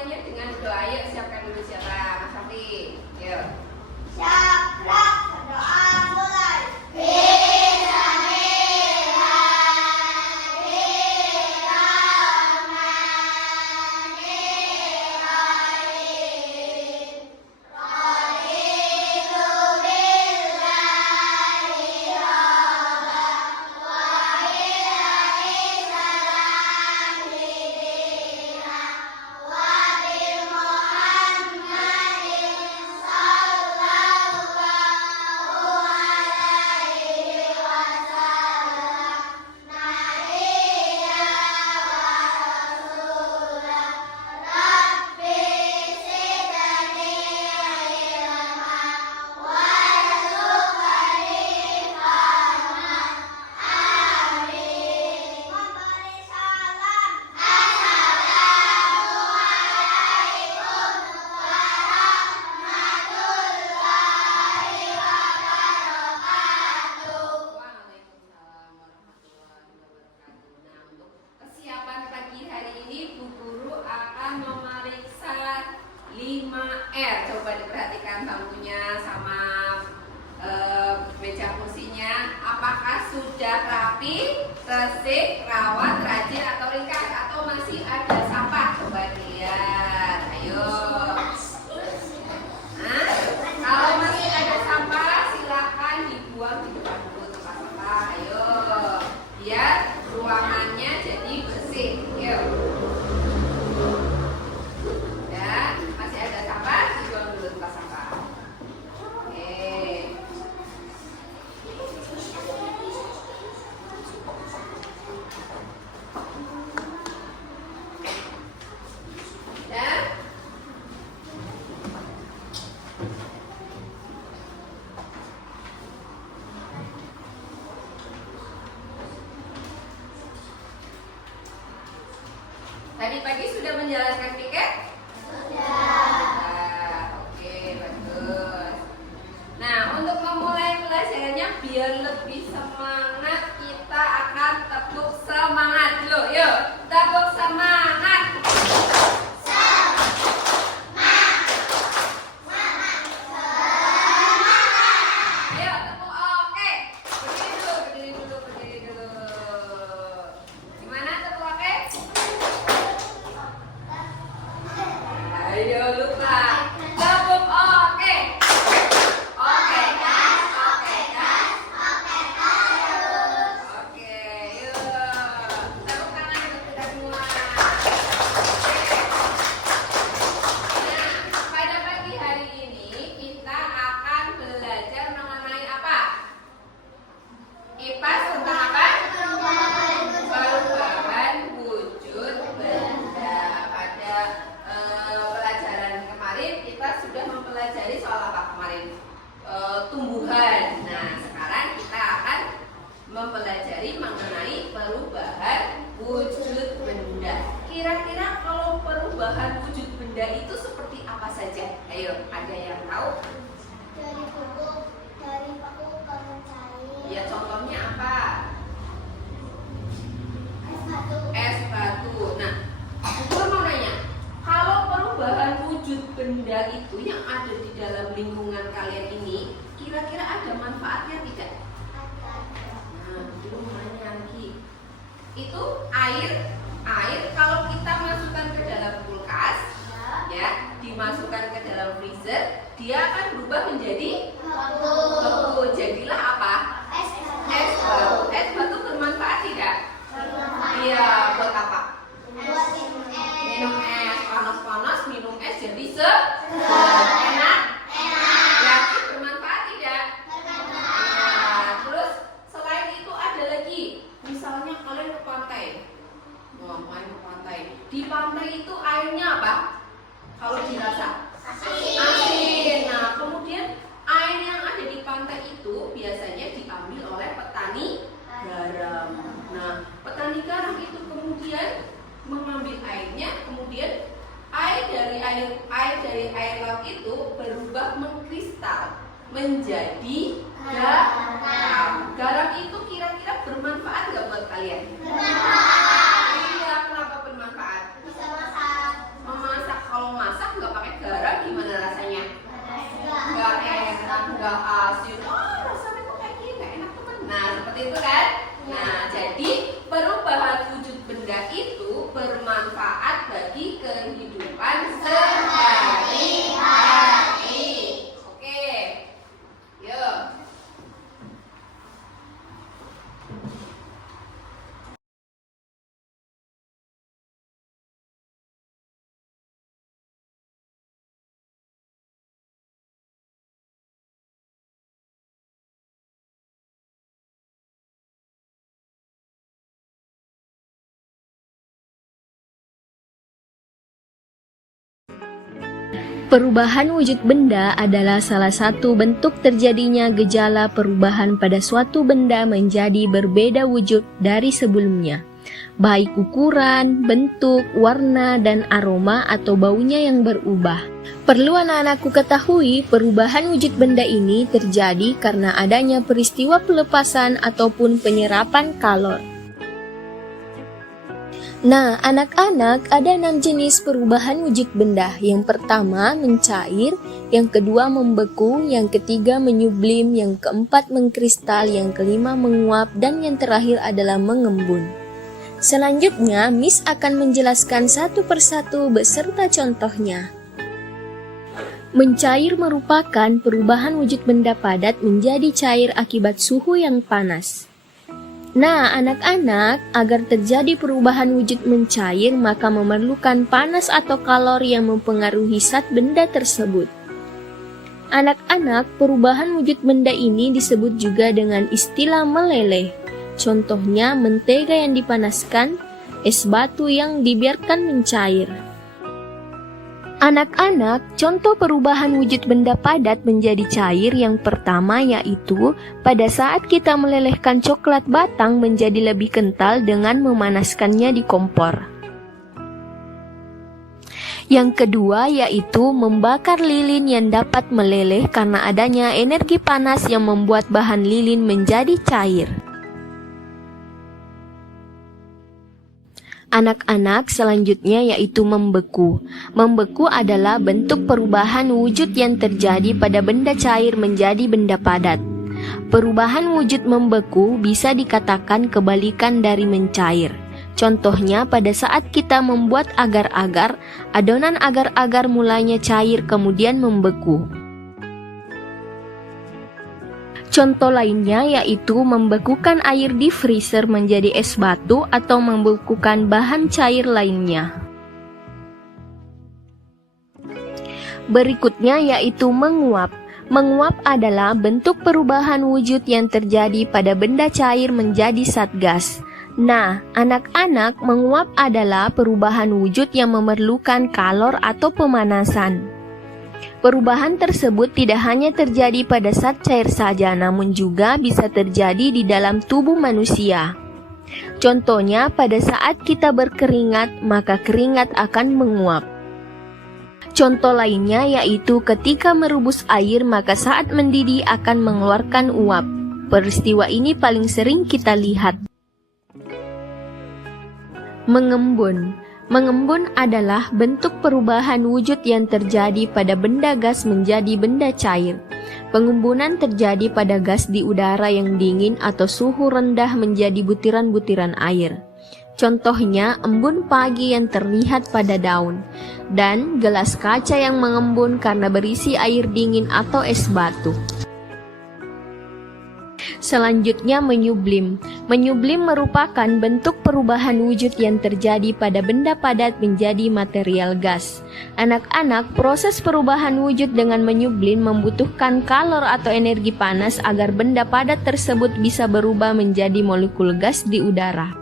memulainya dengan doa. Yuk siapkan dulu siapa? Mas Raffi. Yuk. Siap, berdoa mulai. Coba diperhatikan bangkunya sama meja kursinya. Apakah sudah rapi, resik, rawat, rajin atau ringkas, atau masih ada sampah? Coba lihat. Ayo. Nah, kalau masih ada sampah silakan dibuang di depan dulu tempat sampah. Ayo. Biar ruangannya jadi bersih. Yuk. Tadi pagi sudah menjalankan piket? Sudah. Oke, bagus. Nah, untuk memulai pelajarannya biar lebih semangat, kita akan tepuk semangat dulu. Yuk, tepuk semangat. Ayo, tepuk oke. Berdiri dulu. Gimana tepuk oke? Ayo lupa. Tepuk oke. Oke kan? Oke, yuk. Tepuk tangan untuk kita semua. Nah, pada pagi hari ini kita akan belajar mengenai apa? IPAS tentang apa? Perubahan wujud benda. Pada pelajaran kemarin kita sudah mempelajari soal apa kemarin? Tumbuhan. Nah, sekarang kita akan mempelajari mengenai perubahan wujud benda. Kira-kira kalau perubahan wujud benda itu seperti apa saja? Ayo, ada yang tahu? Dari paku ke cair. Ya, contohnya apa? Es batu. Es batu. Nah, gue mau nanya, kalau perubahan wujud benda itu yang ada di dalam lingkungan kalian ini, kira-kira ada manfaatnya tidak? Nah, dulu mau nanya lagi. Itu air kalau kita masukkan ke dalam kulkas, ya, dimasukkan ke dalam freezer, dia akan berubah menjadi beku. Jadilah apa? Es batu. Es batu bermanfaat tidak? Iya, buat apa? Minum es, panas-panas minum es jadi enak. Yakin bermanfaat tidak? Nah, terus selain itu ada lagi, misalnya kalian ke pantai, main ke pantai. Di pantai itu airnya apa? Kalau dirasa asin. Nah, kemudian air yang ada di pantai itu biasanya diambil oleh petani garam. Nah, petani garam itu kemudian mengambil airnya, kemudian air dari air laut itu berubah mengkristal menjadi garam. Garam itu kira-kira bermanfaat nggak buat kalian? Iya, kenapa bermanfaat? Bisa masak. Memasak. Perubahan wujud benda adalah salah satu bentuk terjadinya gejala perubahan pada suatu benda menjadi berbeda wujud dari sebelumnya, baik ukuran, bentuk, warna, dan aroma atau baunya yang berubah. Perlu anak-anakku ketahui, perubahan wujud benda ini terjadi karena adanya peristiwa pelepasan ataupun penyerapan kalor. Nah, anak-anak, ada 6 jenis perubahan wujud benda. Yang pertama, mencair, yang kedua membeku, yang ketiga menyublim, yang keempat mengkristal, yang kelima menguap, dan yang terakhir adalah mengembun. Selanjutnya, Miss akan menjelaskan satu persatu beserta contohnya. Mencair merupakan perubahan wujud benda padat menjadi cair akibat suhu yang panas. Nah, anak-anak, agar terjadi perubahan wujud mencair, maka memerlukan panas atau kalor yang mempengaruhi zat benda tersebut. Anak-anak, perubahan wujud benda ini disebut juga dengan istilah meleleh. Contohnya, mentega yang dipanaskan, es batu yang dibiarkan mencair. Anak-anak, contoh perubahan wujud benda padat menjadi cair yang pertama yaitu pada saat kita melelehkan coklat batang menjadi lebih kental dengan memanaskannya di kompor. Yang kedua yaitu membakar lilin yang dapat meleleh karena adanya energi panas yang membuat bahan lilin menjadi cair. Anak-anak, selanjutnya yaitu membeku. Membeku adalah bentuk perubahan wujud yang terjadi pada benda cair menjadi benda padat. Perubahan wujud membeku bisa dikatakan kebalikan dari mencair. Contohnya pada saat kita membuat agar-agar, adonan agar-agar mulanya cair kemudian membeku. Contoh lainnya yaitu membekukan air di freezer menjadi es batu atau membekukan bahan cair lainnya. Berikutnya yaitu menguap. Menguap adalah bentuk perubahan wujud yang terjadi pada benda cair menjadi zat gas. Nah, anak-anak, menguap adalah perubahan wujud yang memerlukan kalor atau pemanasan. Perubahan tersebut tidak hanya terjadi pada zat cair saja, namun juga bisa terjadi di dalam tubuh manusia. Contohnya, pada saat kita berkeringat, maka keringat akan menguap. Contoh lainnya yaitu ketika merebus air, maka saat mendidih akan mengeluarkan uap. Peristiwa ini paling sering kita lihat. Mengembun. Mengembun adalah bentuk perubahan wujud yang terjadi pada benda gas menjadi benda cair. Pengembunan terjadi pada gas di udara yang dingin atau suhu rendah menjadi butiran-butiran air. Contohnya, embun pagi yang terlihat pada daun, dan gelas kaca yang mengembun karena berisi air dingin atau es batu. Selanjutnya menyublim. Menyublim merupakan bentuk perubahan wujud yang terjadi pada benda padat menjadi material gas. Anak-anak, proses perubahan wujud dengan menyublim membutuhkan kalor atau energi panas agar benda padat tersebut bisa berubah menjadi molekul gas di udara.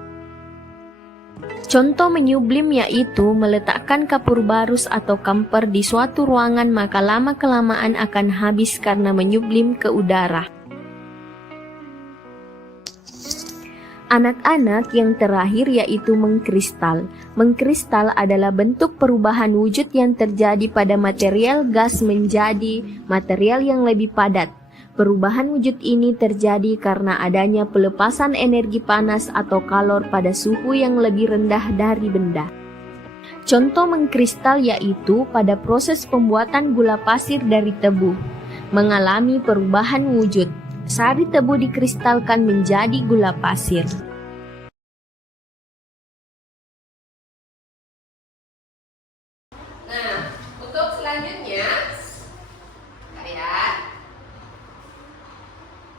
Contoh menyublim yaitu meletakkan kapur barus atau kamper di suatu ruangan, maka lama-kelamaan akan habis karena menyublim ke udara. Anak-anak, yang terakhir yaitu mengkristal. Mengkristal adalah bentuk perubahan wujud yang terjadi pada material gas menjadi material yang lebih padat. Perubahan wujud ini terjadi karena adanya pelepasan energi panas atau kalor pada suhu yang lebih rendah dari benda. Contoh mengkristal yaitu pada proses pembuatan gula pasir dari tebu, mengalami perubahan wujud. Sari tebu dikristalkan menjadi gula pasir. Nah, untuk selanjutnya,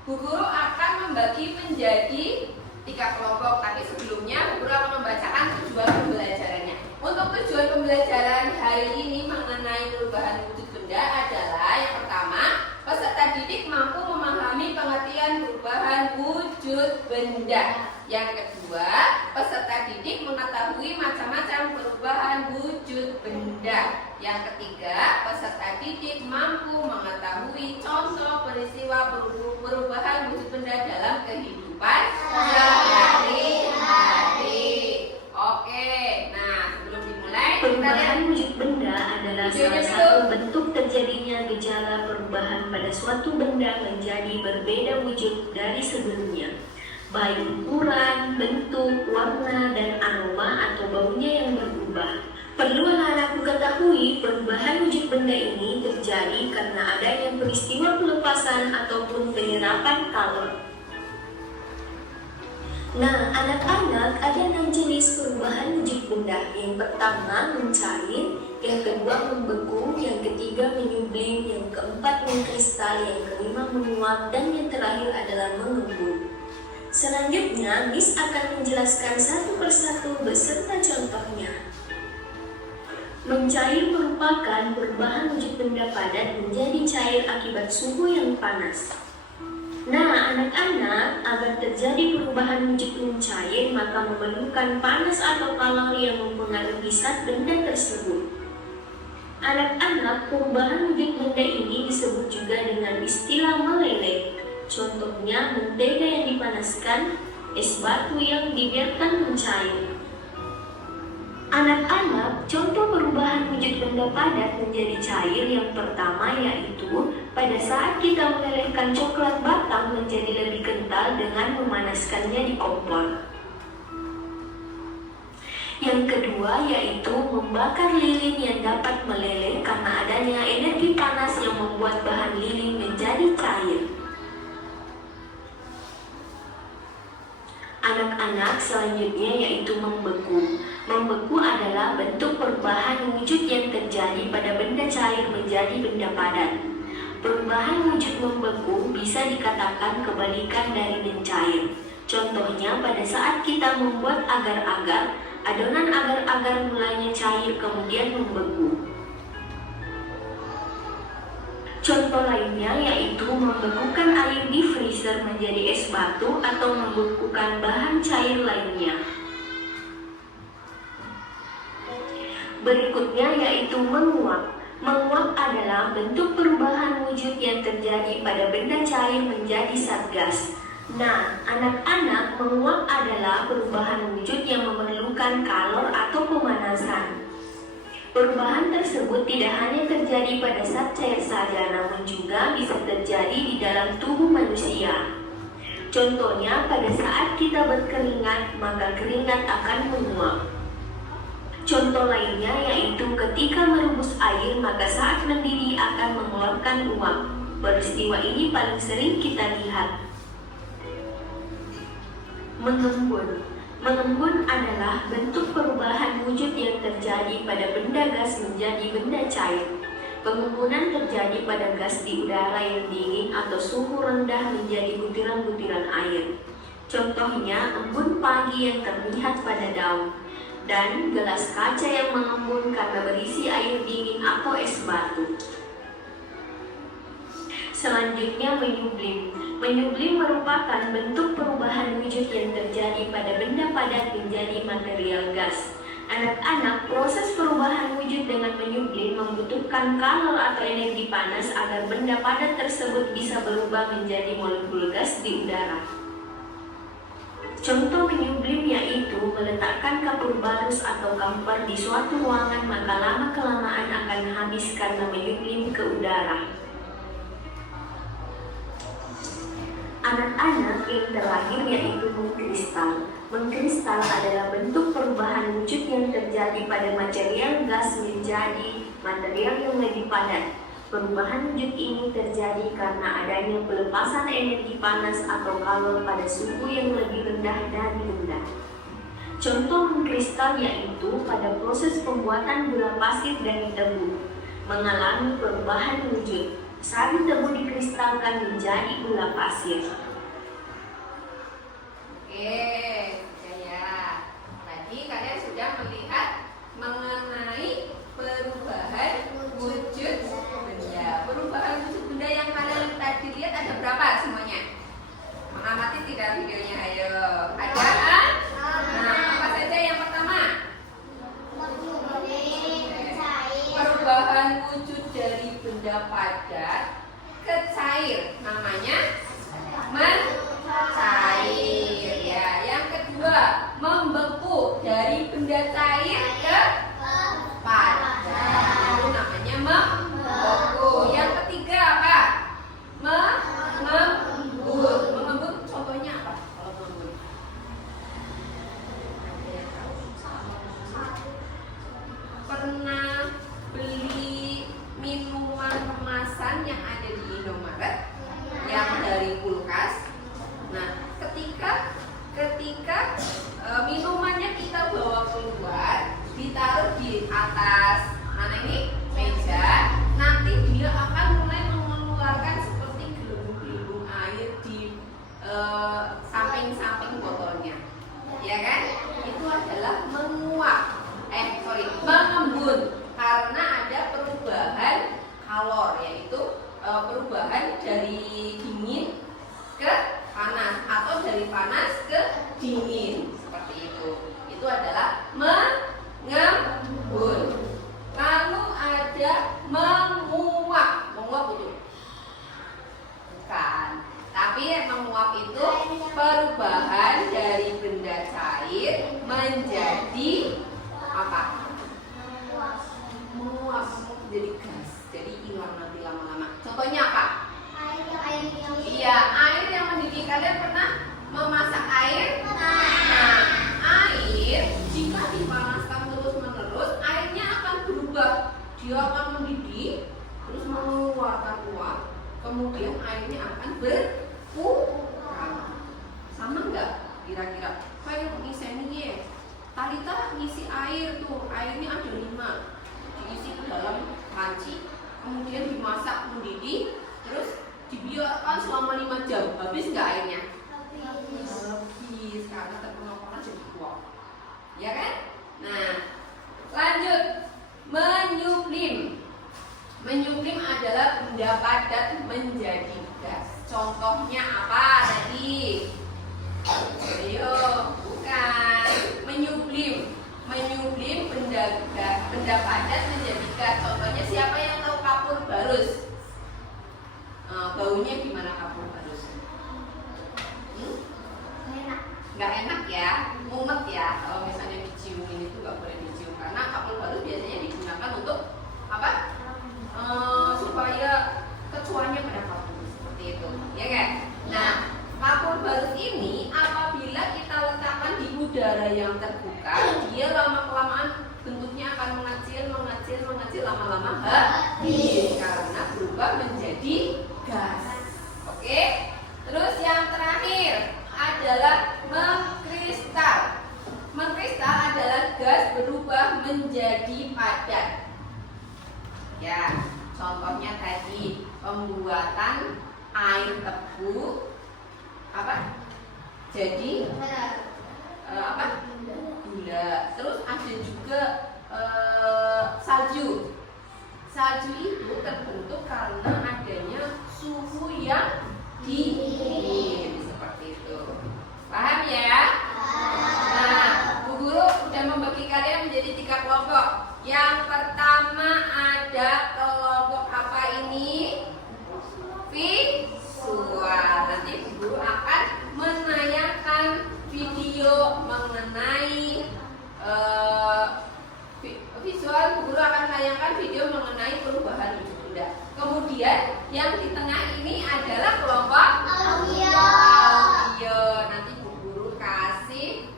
Bu Guru akan membagi menjadi 3 kelompok. Tapi sebelumnya Bu Guru akan membacakan tujuan pembelajarannya. Untuk tujuan pembelajaran hari ini mengenai perubahan wujud benda adalah yang pertama, peserta didik mampu memahami pengertian perubahan wujud benda. Yang kedua, peserta didik mengetahui macam-macam perubahan wujud benda. Yang ketiga, peserta didik mampu mengetahui contoh peristiwa perubahan wujud benda dalam kehidupan sehari-hari. Oke, nah sebelum dimulai Perubahan wujud benda adalah salah satu bentuk terjadinya gejala perubahan pada suatu benda menjadi berbeda wujud dari sebelumnya, baik ukuran, bentuk, warna, dan aroma atau baunya yang berubah. Perlu anak-anakku ketahui, perubahan wujud benda ini terjadi karena adanya peristiwa pelepasan ataupun penyerapan kalor. Nah, anak-anak, ada 6 jenis perubahan wujud benda. Yang pertama, mencair, yang kedua membeku, yang ketiga menyublim, yang keempat mengkristal, yang kelima menguap, dan yang terakhir adalah mengembun. Selanjutnya, Miss akan menjelaskan satu persatu beserta contohnya. Mencair merupakan perubahan wujud benda padat menjadi cair akibat suhu yang panas. Nah, anak-anak, agar terjadi perubahan wujud mencair, maka memerlukan panas atau kalori yang mempengaruhi zat benda tersebut. Anak-anak, perubahan wujud benda ini disebut juga dengan istilah meleleh. Contohnya, mentega yang dipanaskan, es batu yang dibiarkan mencair. Anak-anak, contoh perubahan wujud benda padat menjadi cair yang pertama yaitu pada saat kita melelehkan coklat batang menjadi lebih kental dengan memanaskannya di kompor. Yang kedua yaitu membakar lilin yang dapat meleleh karena adanya energi panas yang membuat bahan lilin menjadi cair. Anak-anak, selanjutnya yaitu membeku. Membeku adalah bentuk perubahan wujud yang terjadi pada benda cair menjadi benda padat. Perubahan wujud membeku bisa dikatakan kebalikan dari mencair. Contohnya pada saat kita membuat agar-agar, adonan agar-agar mulanya cair kemudian membeku. Contoh lainnya yaitu membekukan air di freezer menjadi es batu atau membekukan bahan cair lainnya. Berikutnya yaitu menguap. Menguap adalah bentuk perubahan wujud yang terjadi pada benda cair menjadi zat gas. Nah, anak-anak, menguap adalah perubahan wujud yang memerlukan kalor atau pemanasan. Perubahan tersebut tidak hanya terjadi pada zat cair saja, namun juga bisa terjadi di dalam tubuh manusia. Contohnya, pada saat kita berkeringat, maka keringat akan menguap. Contoh lainnya yaitu ketika merebus air, maka saat mendidih akan mengeluarkan uap. Peristiwa ini paling sering kita lihat. Mengembun. Mengembun adalah bentuk perubahan wujud yang terjadi pada benda gas menjadi benda cair. Pengembunan terjadi pada gas di udara yang dingin atau suhu rendah menjadi butiran-butiran air. Contohnya, embun pagi yang terlihat pada daun, dan gelas kaca yang mengembun karena berisi air dingin atau es batu. Selanjutnya, menyublim. Menyublim merupakan bentuk perubahan wujud yang terjadi pada benda padat menjadi material gas. Anak-anak, proses perubahan wujud dengan menyublim membutuhkan kalor atau energi panas agar benda padat tersebut bisa berubah menjadi molekul gas di udara. Contoh menyublim yaitu meletakkan kapur barus atau kamper di suatu ruangan, maka lama-kelamaan akan habis karena menyublim ke udara. Anak-anak, yang terakhir yaitu mengkristal. Mengkristal adalah bentuk perubahan wujud yang terjadi pada material gas menjadi material yang lebih padat. Perubahan wujud ini terjadi karena adanya pelepasan energi panas atau kalor pada suhu yang lebih rendah dari benda. Contoh mengkristal yaitu pada proses pembuatan gula pasir dari tebu, mengalami perubahan wujud. Sari tebu dikristalkan menjadi gula pasir. Oke, sudah ya. Tadi kalian sudah melihat mengenai perubahan wujud benda. Perubahan wujud benda yang kalian tadi lihat ada berapa semuanya? Mengamati tidak videonya? Ayo. Ada? Nah, apa saja yang pertama? Perubahan wujud dari benda benda padat ke cair, namanya mencair. Ya, yang kedua, membeku dari benda cair ke padat, itu namanya membeku. Yang ketiga apa? Mengembun. Mengembun contohnya apa? Kalau mengembun, pernah beli minuman kemasan yang ada di Indomaret yang dari kulkas. Nah, ketika minumannya kita bawa keluar, ditaruh di atas mana ini meja, nanti dia akan mulai mengeluarkan seperti gelembung-gelembung air di samping-samping botolnya, ya kan? Itu adalah mengembun, karena ada perubahan kalor, yaitu perubahan dari dingin ke panas atau dari panas ke dingin, seperti itu. Itu adalah mengembun. Lalu ada menguap. Menguap itu bukan, tapi menguap itu perubahan dari benda cair menjadi apa? Menguap menjadi gas, jadi hilang nanti lama-lama. Contohnya apa? Iya, air yang mendidih. Kalian pernah memasak air? Nah, air jika dipanaskan terus-menerus, airnya akan berubah. Dia akan mendidih, terus mengeluarkan uap. Kemudian airnya akan berkurang. Sama nggak kira-kira? Kayak ngisi ini, Talita ngisi air tuh, airnya ada 5, diisi ke dalam panci, kemudian dimasak mendidih, terus dibiarkan selama 5 jam. Habis nggak airnya? Habis, karena terpengaruh jadi uap, ya kan? Nah, lanjut, menyublim. Menyublim adalah benda padat menjadi gas. Contohnya apa tadi? Ayo, bukan. Menyublim benda padat menjadi gas. Contohnya siapa yang tahu kapur barus? Baunya gimana kapur barus? Nggak enak ya, mumet ya. Kalau misalnya diciumin itu nggak boleh dicium, karena kapur barus biasanya digunakan untuk apa? Supaya kecoanya pada kapur, seperti itu, ya kan? Nah, kapur barus ini apabila kita letakkan di udara yang terbuka, dia lama-kelamaan bentuknya akan mengecil, lama-lama habis karena berubah menjadi gas. Oke? Terus yang terakhir adalah mengkristal. Mengkristal adalah gas berubah menjadi padat. Ya, contohnya tadi pembuatan air tebu apa? Jadi apa? Gula. Terus ada juga salju. Salju itu terbentuk karena adanya suhu yang dingin, seperti itu. Paham ya? Nah, Bu Guru udah membagi kalian menjadi 3 kelompok. Yang pertama ada kelompok apa ini? Visual. Nanti Bu Guru akan menayangkan video mengenai visual. Bu Guru akan menayangkan video mengenai perubahan wujud benda. Kemudian yang di tengah ini adalah kelompok audio. Nanti Bu Guru kasih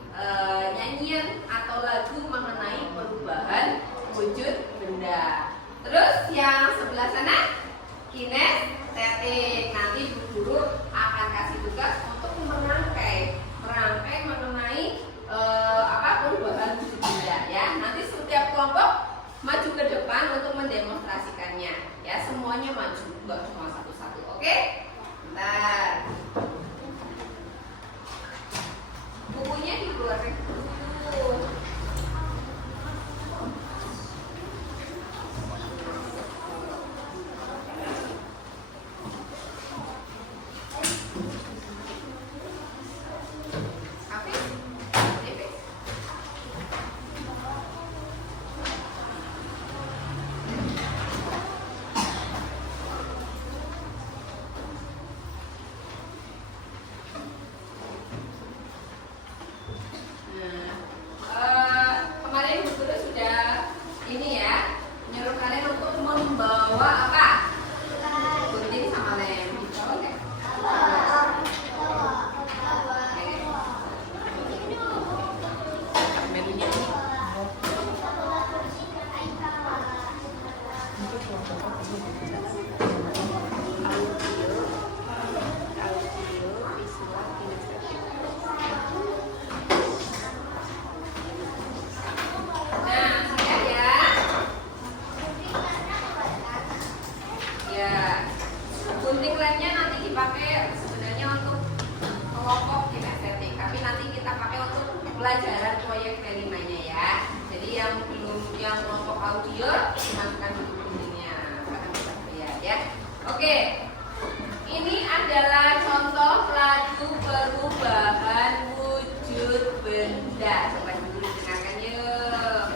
nyanyian atau lagu mengenai perubahan wujud benda. Terus yang sebelah sana kinestetik. Nanti Bu Guru akan kasih tugas untuk merangkai mengenai perubahan wujud benda, ya. Nanti setiap kelompok maju ke depan untuk mendemonstrasikannya, ya. Semuanya maju, enggak cuma satu-satu. Oke? Bentar. Bukunya dikeluarkan dulu. visual, kinestetik. Nah, siap ya. Ya, gunting lemnya nanti dipakai sebenarnya untuk kelompok kinestetik, tapi nanti kita pakai untuk pelajaran proyek terimanya ya. Jadi yang belum, yang kelompok audio dimasukkan dulu guntingnya karena bisa lihat ya. Oke, ini adalah contoh lagu perubahan wujud benda. Coba dulu dengarkan yuk.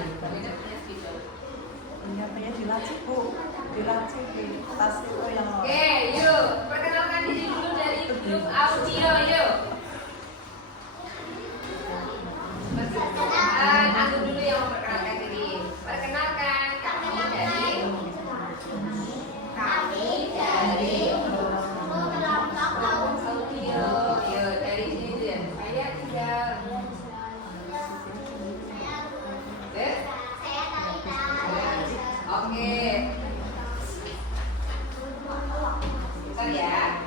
beda punya spidol. Punya dilaci Bu, dilaci di tas itu yang. Oke, yuk perkenalkan diri dulu dari grup audio, yuk. Perkenalkan, aku dulu yang memperkenalkan diri. Perkenalkan, kami dari audio. Yuk dari sini deh. Saya tinggal. Oke. Bentar ya.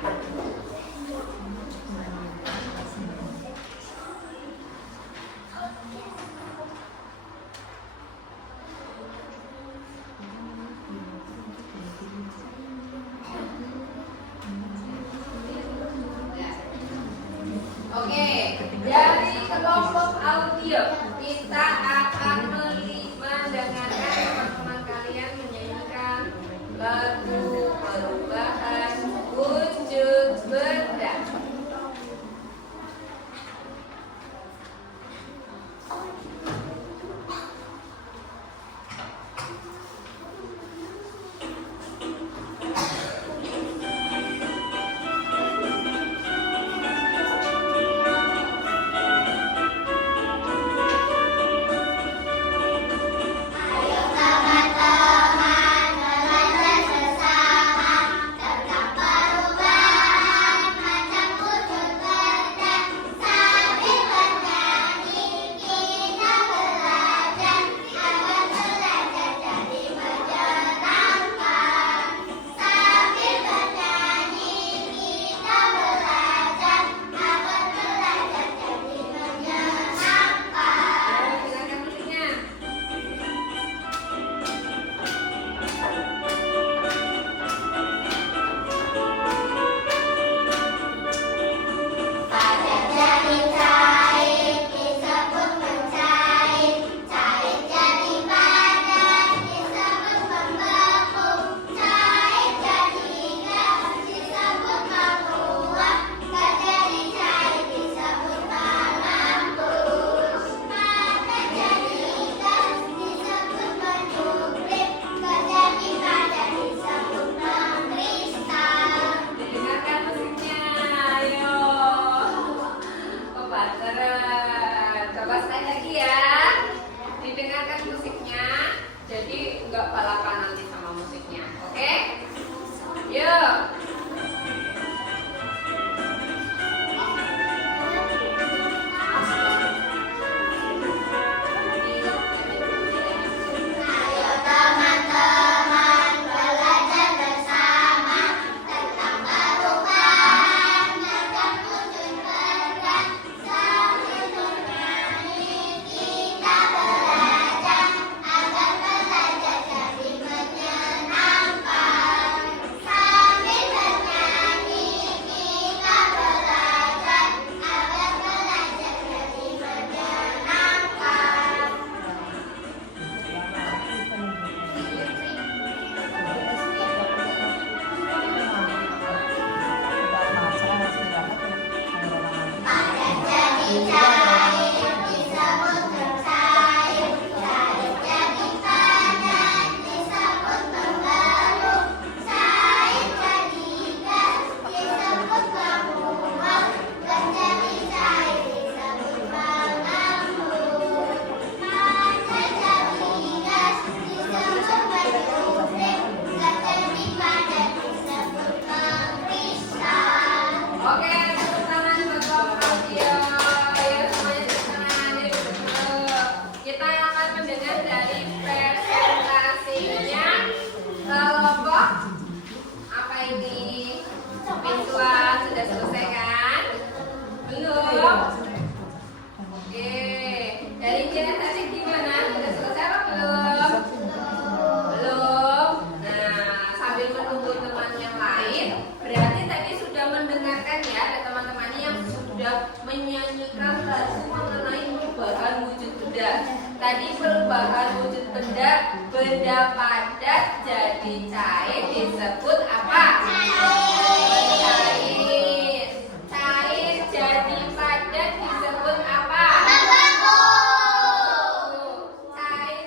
Oke, dari kelompok audio kita akan mendengarkan teman-teman kalian menyanyikan lagu perubahan wujud benda. Tadi perubahan wujud benda padat jadi cair disebut apa? Cair. Cair jadi padat disebut apa? Cair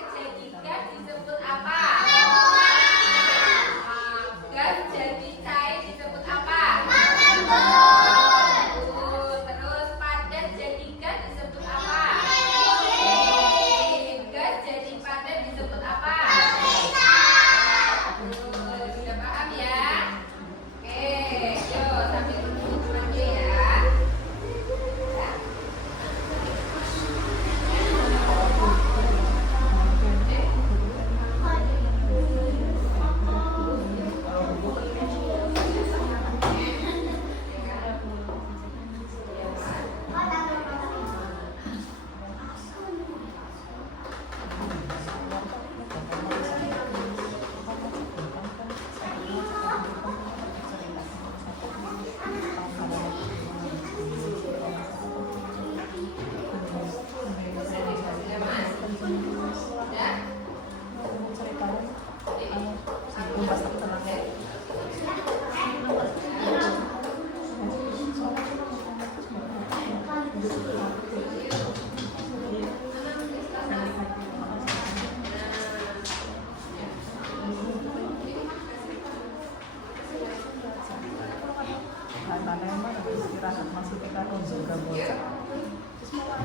kalau juga bocah terus malah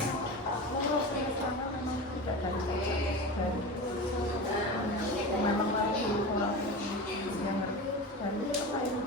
lurus ke sana memang tidak dari memang lagi orang yang ngerti dan apa yang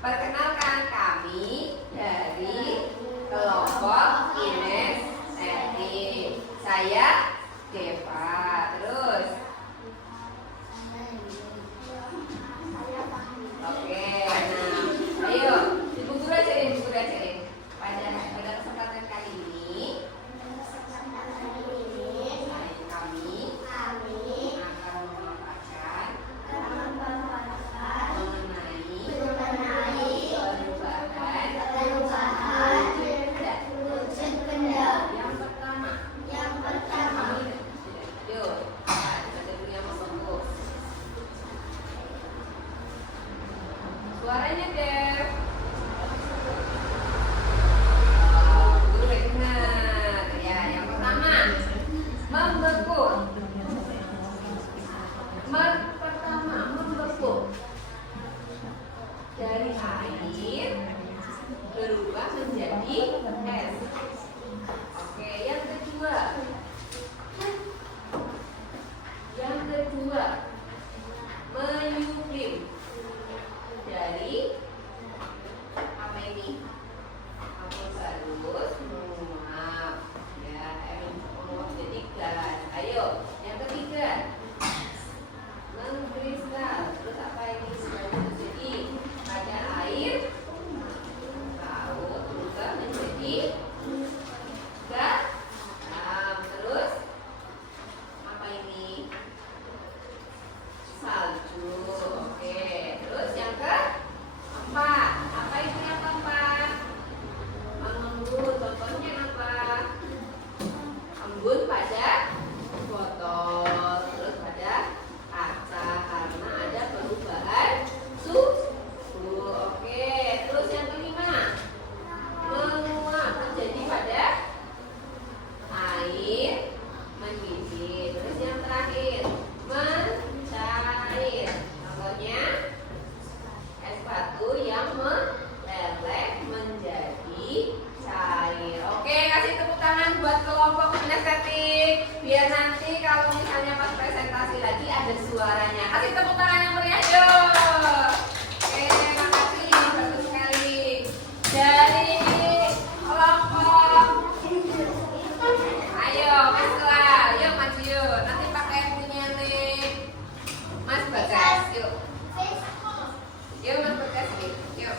Perkenalkan kami dari kelompok kinestetik. Saya Deva. Terus, oke. Nah, ayo, ibu guru ajarin. Pada kesempatan kali ini, kami akan memaparkan mengenai perubahan wujud benda. Yang pertama. Yuk, kita dulu yang masuk. Suaranya Dev. Udah dengar. Ya, yang pertama membeku. Membeku dari air berubah menjadi es. Oke, yang kedua menyublim dari apa ini? Harus menguap, ya, menguap jadi gas. Ayo, yang ketiga mengkristal. Terus apa ini? Jadi pada air laut berubah menjadi gas. Terus apa ini? Salju. Oke. Terus yang keempat, apa itu yang keempat? Mengembun. Contohnya apa? Embun pada botol, terus pada kaca karena ada perubahan suhu. Oke. Terus yang kelima, menguap menjadi pada air mendidih. Terus yang terakhir, mencair. Contohnya es batu yang meleleh menjadi cair. Oke, kasih tepuk tangan buat kelompok kinestetik. Biar nanti kalau misalnya pas presentasi lagi ada suaranya. Kasih tepuk tangan yang meriah yuk. Oke, makasih, bagus sekali. Dari kelompok, ayo masuklah, yuk maju yuk. Nanti pakai punya nih Mas Bagas, yuk. Yuk Mas Bagas nih, yuk.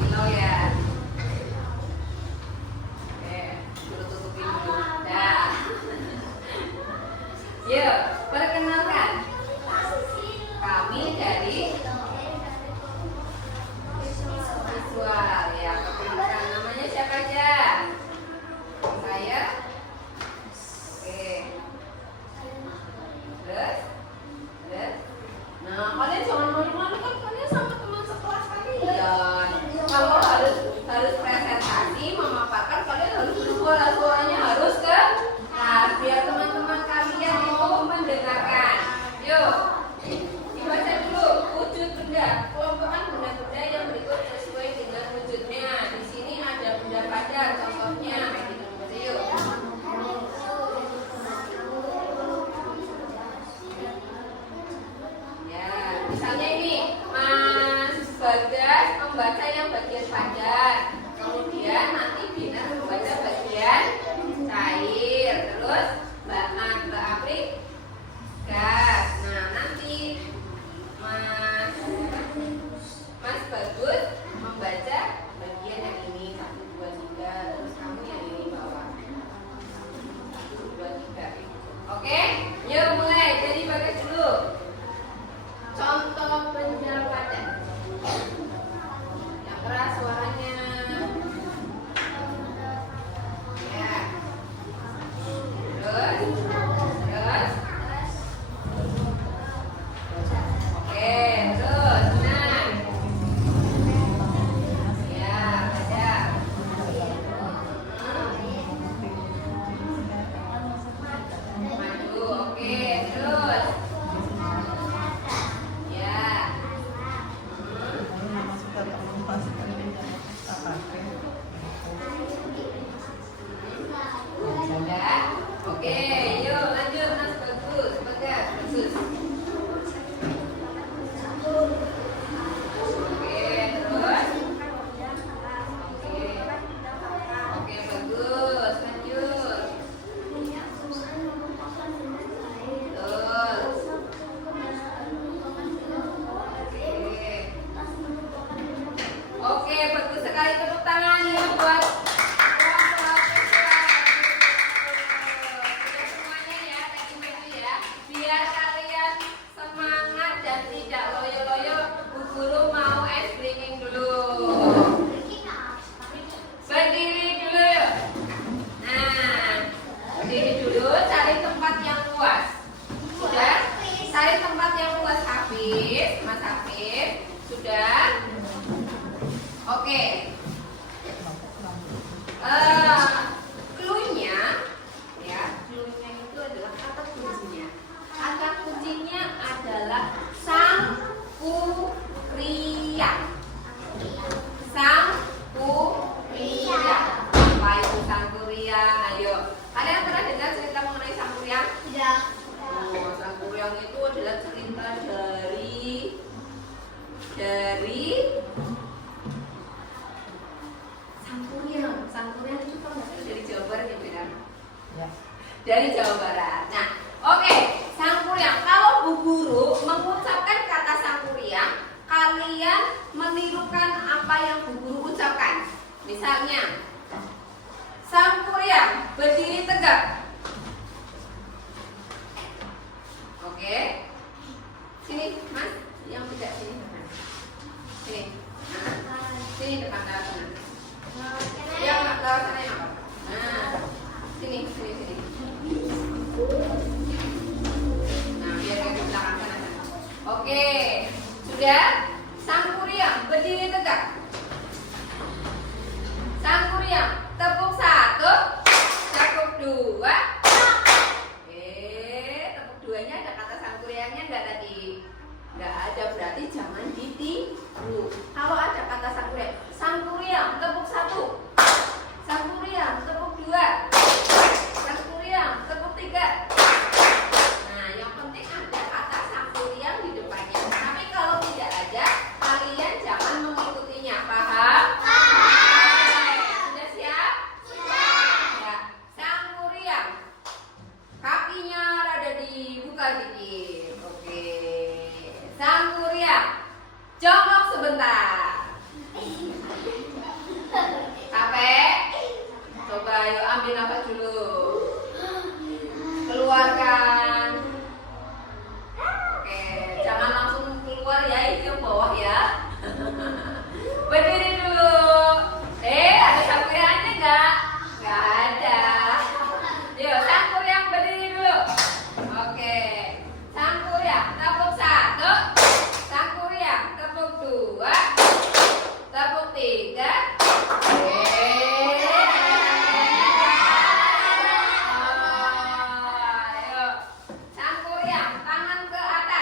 Kilo ya. Oke, dulu tutupin dulu. Dah. Yuk, perkenalkan. Kami dari visual ya. Perkenalkan namanya siapa aja? Saya. Oke. Ayo, dibaca dulu wujud benda. Kelompokkan benda-benda yang berikut sesuai dengan wujudnya. Di sini ada benda padat, contohnya. Baca yuk. Ya, misalnya ini Mas Bagas membaca yang bagian padat. Kemudian nanti Dinar membaca bagian cair. Terus Mbak Aprik gas. Nah, nanti Mas Bagus membaca bagian yang ini 1, 2, 3. Terus kamu yang ini bawah 1, 2, 3. Oke, yuk mulai. Jadi Bagas dulu. Contoh benda padat. Yang keras suaranya. Ya. Terus. Oke, terus. Nah. Ya, ada. Maju. Oke, terus. Ya. Sudah. Oke, yuk lanjut Mas Bagus. Bagas, Bagus. Oke, terus. Oke, bagus. Lanjut. Terus. Oke, bagus sekali, tepuk tangan ya buat kelompok siswa. Sudah semuanya ya, tadi maju ya. Biar kalian semangat dan tidak loyo-loyo, Bu Guru mau ice breaking dulu. Berdiri dulu yuk. Nah, berdiri dulu, cari tempat yang luas. Sudah? Cari tempat yang luas, Hafiz, Mas Hafiz. Sudah? Oke. Clue-nya ya, clue-nya itu adalah kata kuncinya. Kata kuncinya adalah sangkuriang. Sangkuriang. Apa itu sangkuriang? Ayo. Kalian pernah dengar cerita mengenai sangkuriang? Tidak. Oh, sangkuriang itu adalah cerita dari Sangkuriang itu kan dari Jawa Barat ya, Beda? Ya. Dari Jawa Barat. Nah, oke, sangkuriang. Kalau Bu Guru mengucapkan kata sangkuriang, kalian menirukan apa yang Bu Guru ucapkan. Misalnya, sangkuriang berdiri tegak. Oke. Sini, Mas, yang tidak sini. Sini. Nah, sini depan ke sana. Yang nggak ke sana yang apa? Nah, sini. Nah, biar ke belakang sana. Oke, sudah. Sangkuriang berdiri tegak. Sangkuriang tepuk 1, tepuk 2. Tepuk 2-nya ada kata sangkuriangnya nggak tadi? Nggak ada, berarti jangan ditiru. Kalau ada kata sangkuriang tepuk 1, sangkuriang tepuk 2, sangkuriang tepuk 3. Nah, yang penting ada kata sangkuriang di depannya. Tapi kalau tidak ada, kalian jangan mengikutinya. Paham? Sudah siap? Ya. Sangkuriang kakinya rada dibuka dikit. Oke. Sangkuriang jongkok sebentar. Capek? Coba yuk ambil nafas dulu. Keluarkan. Oke, jangan langsung keluar ya, itu yang bawah ya. Berdiri dulu. Ada sangkuriangnya enggak? Enggak ada. Yuk, sangkuriang berdiri dulu. Oke. Sangkuriang tepuk 1, sangkuriang tepuk 2, tepuk 3. Ayo, sangkuriang tangan ke atas.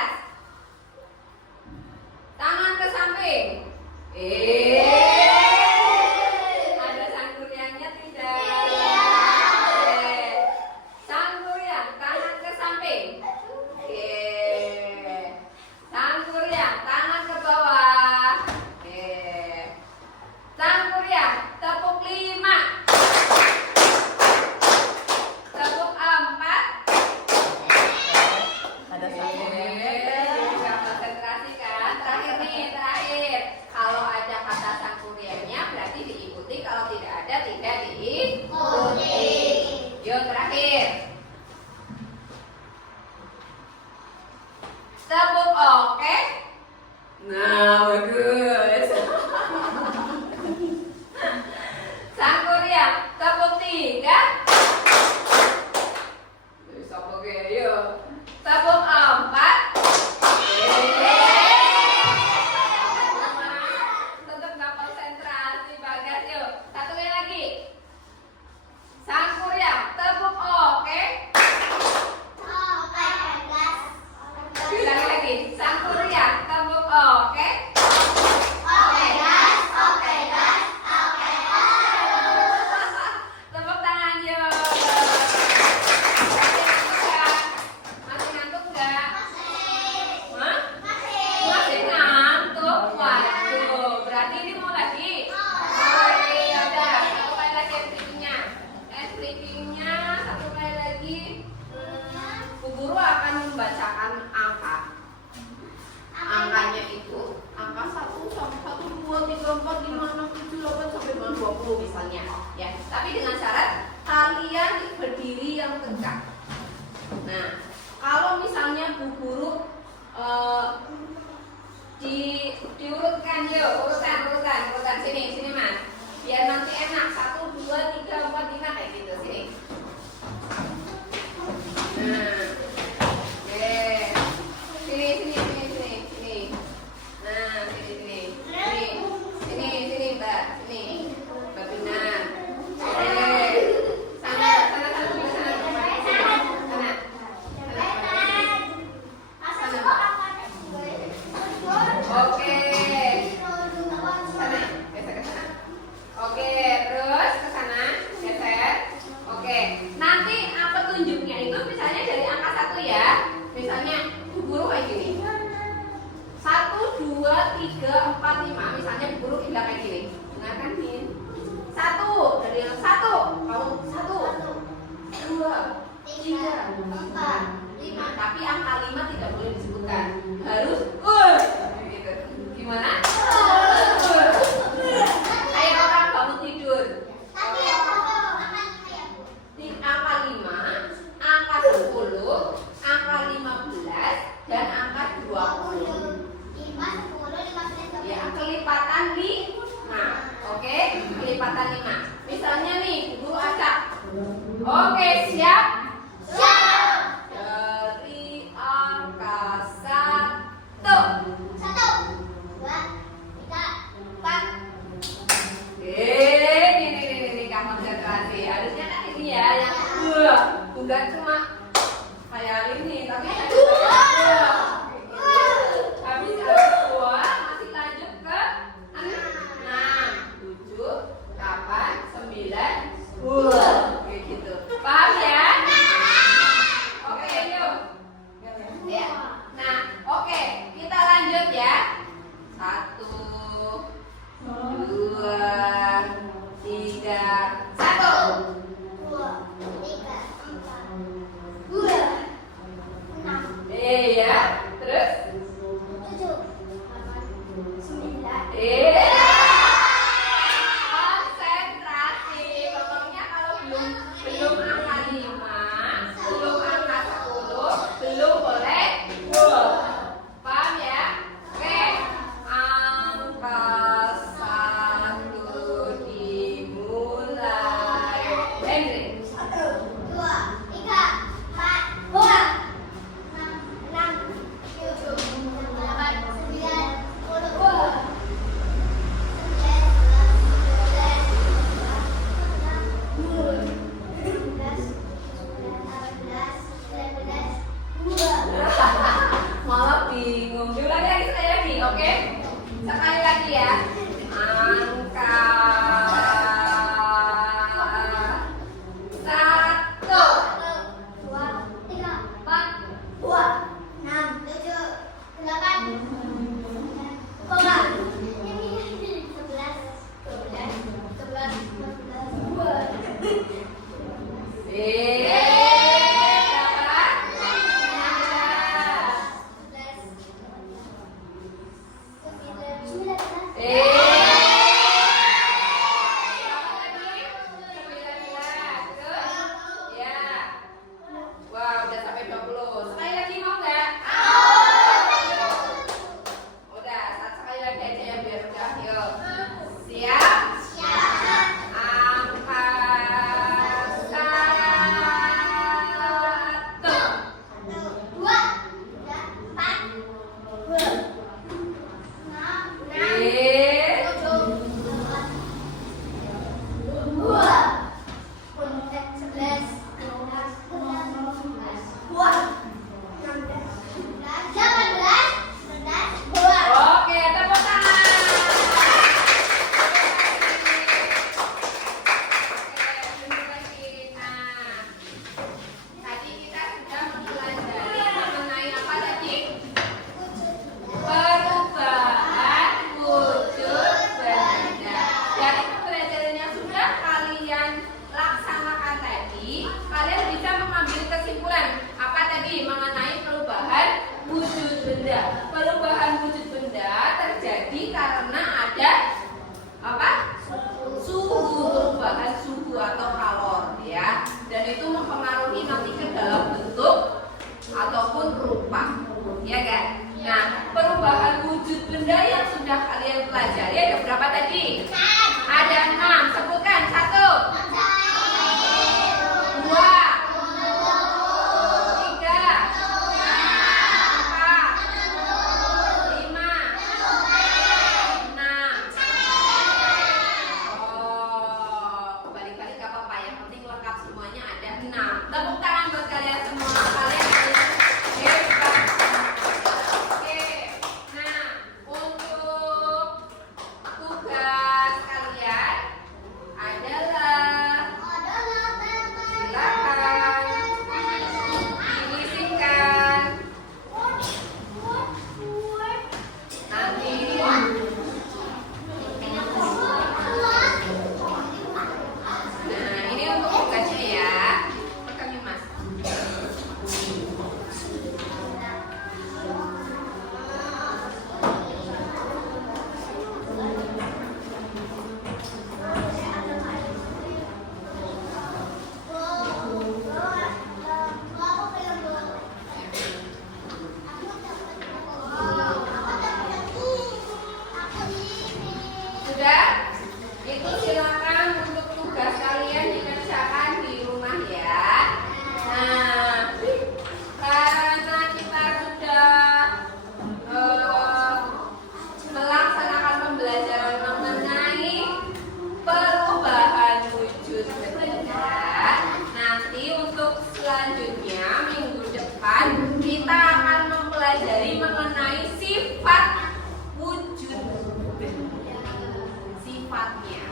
Nah, bagus. Sangkuriang, tepuk 3. Bisa pakai, yuk. Tepuk 4. Tetap nggak konsentrasi, Bagas. Yuk, satu kali lagi. Sangkuriang, tepuk oke. Bilang lagi, Sangkuriang, tepuk oke. Tepuk tangan yuk. Masih ngantuk nggak? Hah? Masih ngantuk? Waduh, berarti ini mau lagi? Ya udah, satu kali lagi explaining-nya. Explaining-nya satu kali lagi. Bu Guru akan membacakan angka. Angkanya itu angka 1 sampai 1, 2, 3, 4, 5, 6, 7, 8 sampai dengan 20 misalnya. Ya, tapi dengan syarat kalian berdiri yang tegak. Nah, kalau misalnya Bu Guru diurutkan yuk, urutan sini Mas. Biar nanti enak 1, 2, 3, 4, 5 kayak gitu sini. Nah, oke. Sini. Nah, sini. Sini, Mbak. Sini. Mbak Bina. Sana. Oke. Sana, geser ke sana. Oke, terus ke sana, geser. Oke. Nanti petunjuknya itu misalnya dari angka 1 ya. Misalnya Bu Guru kayak gini. 1, 2, 3, 4, 5. Misalnya Bu Guru bilang kayak gini. Dengarkan Min. 1 dari yang 1. Kamu 1, 2, 3, 4, 5. Tapi angka 5 tidak boleh disebutkan. Harus gitu. Gimana? Kayak orang bangun tidur. Di angka 5, angka 10, angka 15, dan angka 20. Ya, kelipatan 5. Oke, kelipatan 5. Misalnya nih, Bu Guru acak. Oke, siap? Dari angka 1. Ini kamu konsentrasi. Harusnya kan ini ya, yang bukan cuma kayak ini, tapi habis 2 masih lanjut ke 6, 7, 8, 9, kayak gitu. Paham ya? Oke, yuk. Ya. Nah, oke, kita lanjut ya. 1, 2, 3, 1. Ya, terus? Konsentrasi. Pokoknya kalau belum angka 5, belum angka 10, belum boleh paham ya? Oke. Angka 1 dimulai. Henry. 16. membentuk rupa, ya kan? Nah, perubahan wujud benda yang sudah kalian pelajari ada berapa tadi? Ada 6. Sebutkan. 1, 2, 3, 4, 5, 6. Oh, kembali-kali gak apa-apa, yang penting lengkap semuanya ada 6. Tepuk tangan buat kalian semua. Kalian hebat. Oke. Nah, untuk tugas kalian adalah silakan diisikan nanti. Nah, ini untuk tugasnya ya. Pegang nih, Mas. Sudah? Itu silakan untuk tugas kalian dikerjakan di rumah ya. Nah, karena kita sudah melaksanakan pembelajaran mengenai perubahan wujud benda, nanti untuk selanjutnya minggu depan kita akan mempelajari mengenai sifat wujud benda. Sifatnya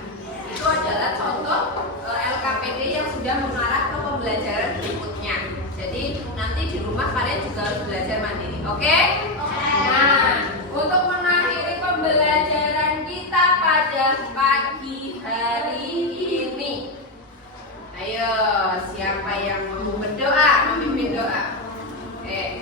itu adalah contoh LKPD yang sudah mengarah ke pembelajaran berikutnya. Jadi nanti di rumah kalian juga harus belajar mandiri, oke? Nah, untuk mengakhiri pembelajaran kita pada pagi hari ini, ayo siapa yang mau berdoa, memimpin doa? Ya.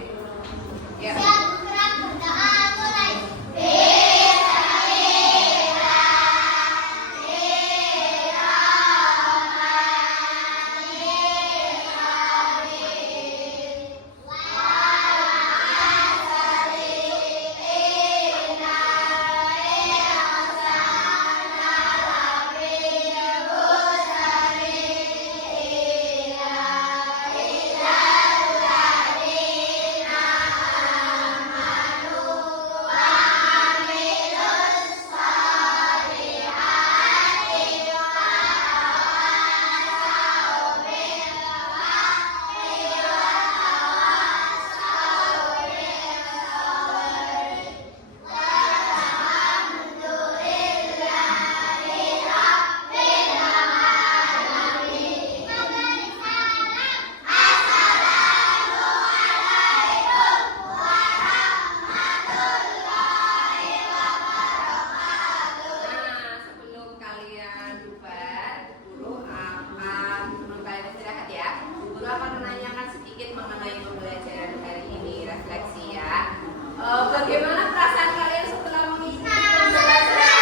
Bagaimana perasaan kalian setelah mengikuti pembelajaran?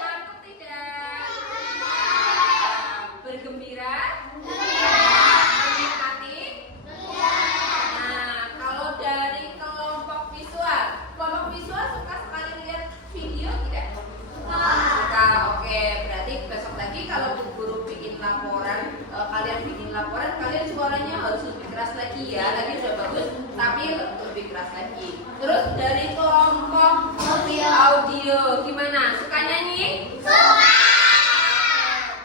Takut tidak? Bergembira? Menikmati? Nah, kalau dari kelompok visual suka sekali lihat video tidak? Suka, oke. Berarti besok lagi kalau guru bikin laporan, kalian bikin laporan, kalian suaranya harus lebih keras lagi ya. Lagi udah bagus, tapi lebih keras lagi. Terus dari kelompok audio, gimana? Suka nyanyi? Suka.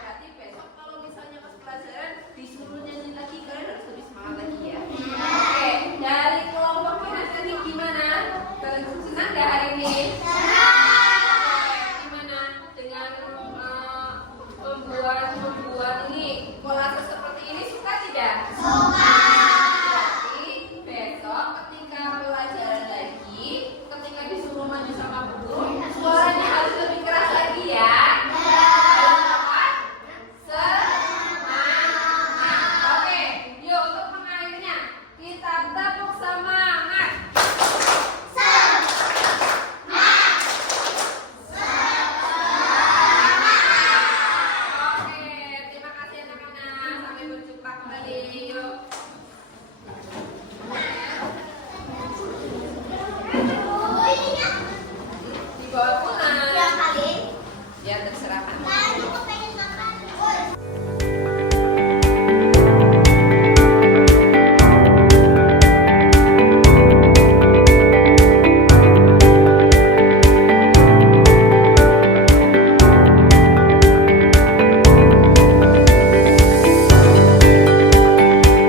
Berarti besok kalau misalnya pas pelajaran disuruh nyanyi lagi, kalian harus lebih semangat lagi ya. Oke, dari kelompok kinestetik gimana? Kalian senang nggak hari ini? Gimana dengan membuat ini kolase seperti ini, suka tidak? Suka. Berarti besok ketika pelajaran lagi, ketika disuruh maju sama guru, suaranya harus lebih keras lagi ya. Harus apa? Semangat. Oke, yuk untuk mengakhirnya kita tepuk semangat. Oke, terima kasih anak-anak. Sampai berjumpa kembali. Bawa pulang. Yang kali. Ya terserah kan. Nah, itu